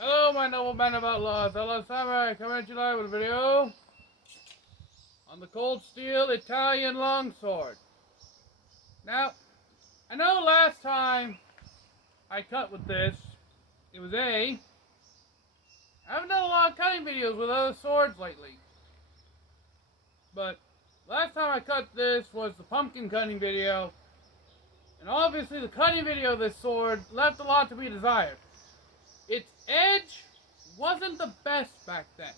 Hello, my noble band of outlaws. Hello, Samurai. Coming at you live with a video on the cold steel Italian longsword. Now, I know last time I cut with this, it was I haven't done a lot of cutting videos with other swords lately. But last time I cut this was the pumpkin cutting video. And obviously the cutting video of this sword left a lot to be desired. Its edge wasn't the best back then.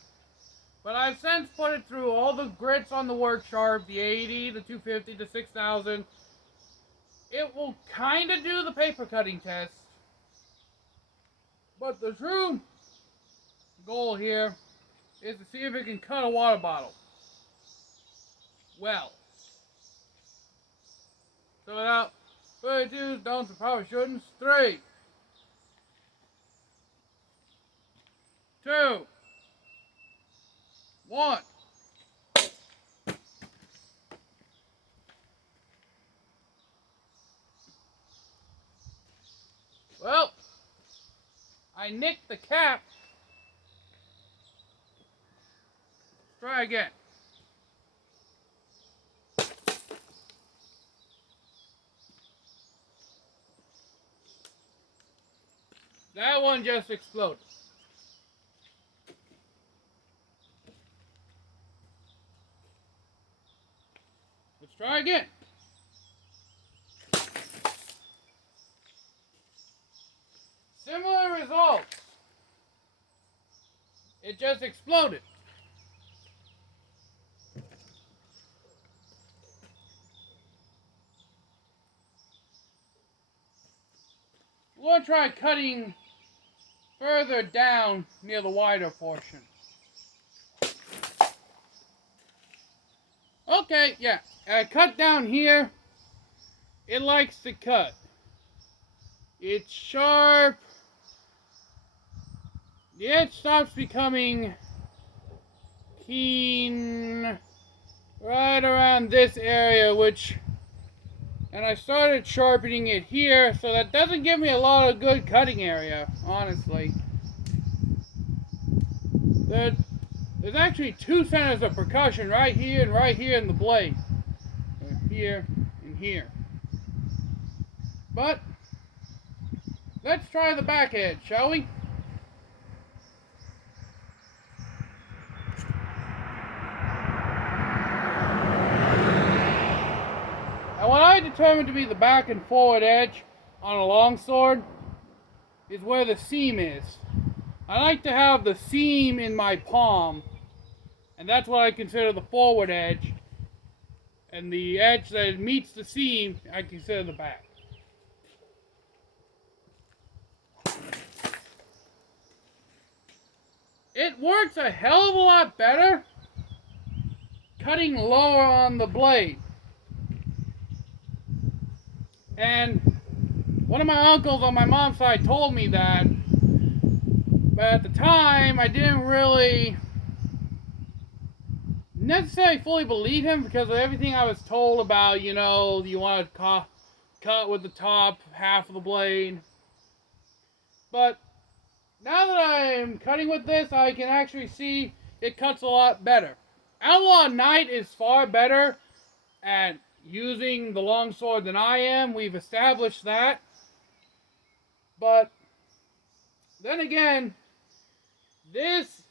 But I've since put it through all the grits on the work sharp, the 80, the 250, the 6000. It will kind of do the paper cutting test. But the true goal here is to see if it can cut a water bottle. Well. So without further ado, don'ts and probably shouldn't. 3, 2, 1. Well, I nicked the cap. Let's try again. That one just exploded. Let's try again. Similar results. It just exploded. We're going to try cutting further down near the wider portion. Okay, yeah. I cut down here. It likes to cut. It's sharp. The edge stops becoming keen right around this area, and I started sharpening it here, so that doesn't give me a lot of good cutting area, honestly. There's actually 2 centers of percussion, right here in the blade. Here and here. But let's try the back edge, shall we? Now what I determined to be the back and forward edge on a longsword is where the seam is. I like to have the seam in my palm, and that's what I consider the forward edge. And the edge that meets the seam, I consider the back. It works a hell of a lot better cutting lower on the blade. And one of my uncles on my mom's side told me that, but at the time I didn't really necessarily fully believe him because of everything I was told about, you want to cut with the top half of the blade. But now that I'm cutting with this, I can actually see it cuts a lot better. Outlaw Knight is far better at using the longsword than I am. We've established that. But then again, this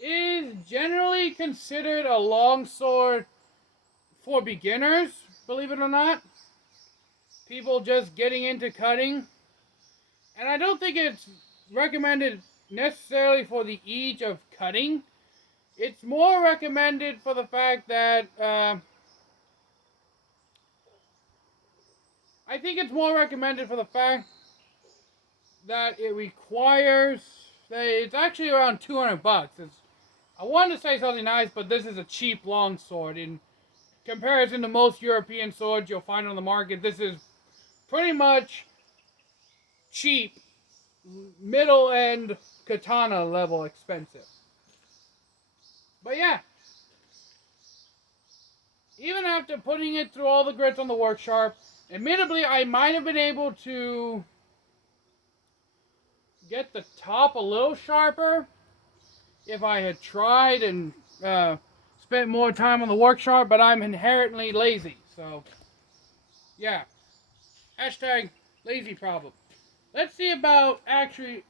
is generally considered a longsword for beginners, believe it or not. People just getting into cutting. And I don't think it's recommended necessarily for the ease of cutting. It's more recommended for the fact that I think it's more recommended for the fact that it requires, it's actually around $200. I wanted to say something nice, but this is a cheap longsword. In comparison to most European swords you'll find on the market, this is pretty much cheap, middle-end katana level expensive. But yeah, even after putting it through all the grits on the work sharp, admittedly I might have been able to get the top a little sharper if I had tried and spent more time on the workshop, but I'm inherently lazy. So, yeah. Hashtag lazy problem. Let's see about actually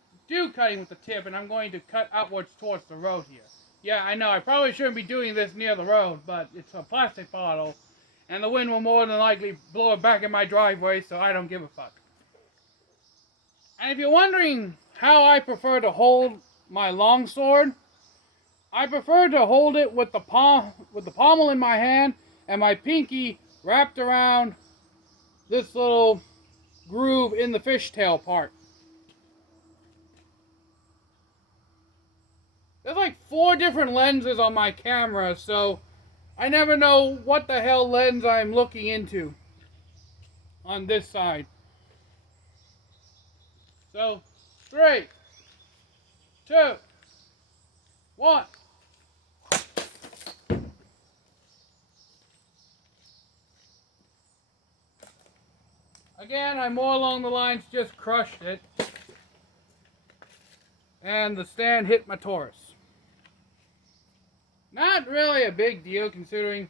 cutting with the tip, and I'm going to cut outwards towards the road here. Yeah, I know, I probably shouldn't be doing this near the road, but it's a plastic bottle, and the wind will more than likely blow it back in my driveway, so I don't give a fuck. And if you're wondering how I prefer to hold my longsword, I prefer to hold it with the pommel in my hand and my pinky wrapped around this little groove in the fishtail part. There's like 4 different lenses on my camera, so I never know what the hell lens I'm looking into on this side. So, 3, 2, 1. Again, I'm more along the lines just crushed it. And the stand hit my Taurus. Not really a big deal considering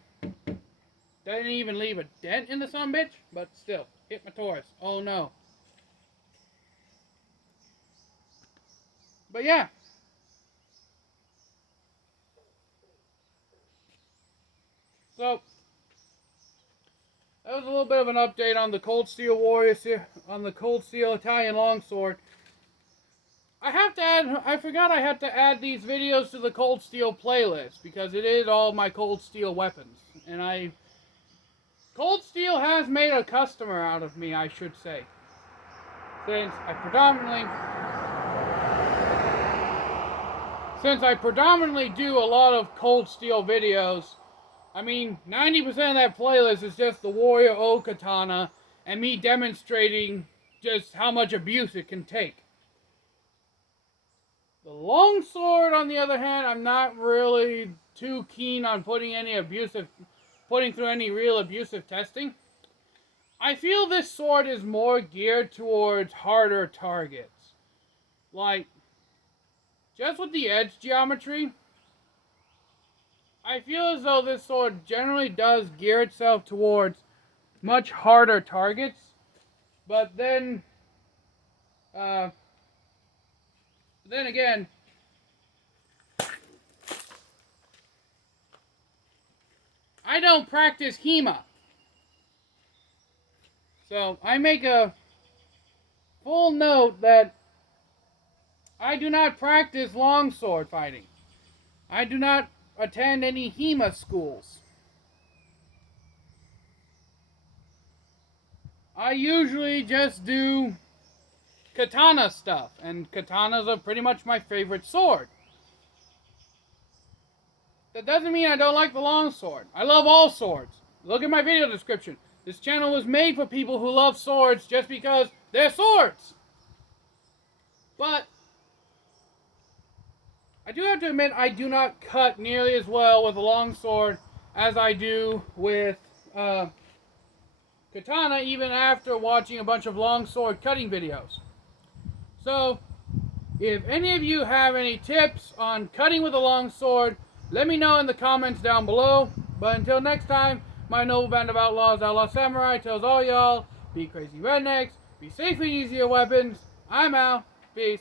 didn't even leave a dent in the sumbitch, but still, hit my Taurus. Oh no. But yeah. So, that was a little bit of an update on the Cold Steel Warriors here, on the Cold Steel Italian Longsword. I forgot I had to add these videos to the Cold Steel playlist, because it is all my Cold Steel weapons. And Cold Steel has made a customer out of me, I should say. Since I predominantly do a lot of Cold Steel videos. I mean, 90% of that playlist is just the Warrior O Katana and me demonstrating just how much abuse it can take. The longsword, on the other hand, I'm not really too keen on putting through any real abusive testing. I feel this sword is more geared towards harder targets. Like, just with the edge geometry, I feel as though this sword generally does gear itself towards much harder targets. But then again, I don't practice HEMA. So I make a full note that I do not practice longsword fighting. I do not attend any HEMA schools. I usually just do katana stuff, and katanas are pretty much my favorite sword. That doesn't mean I don't like the longsword. I love all swords. Look at my video description. This channel was made for people who love swords just because they're swords. But I do have to admit I do not cut nearly as well with a longsword as I do with katana, even after watching a bunch of longsword cutting videos. So, if any of you have any tips on cutting with a longsword, let me know in the comments down below. But until next time, my noble band of outlaws, Outlaw Samurai, tells all y'all, be crazy rednecks, be safe and use your weapons. I'm out. Peace.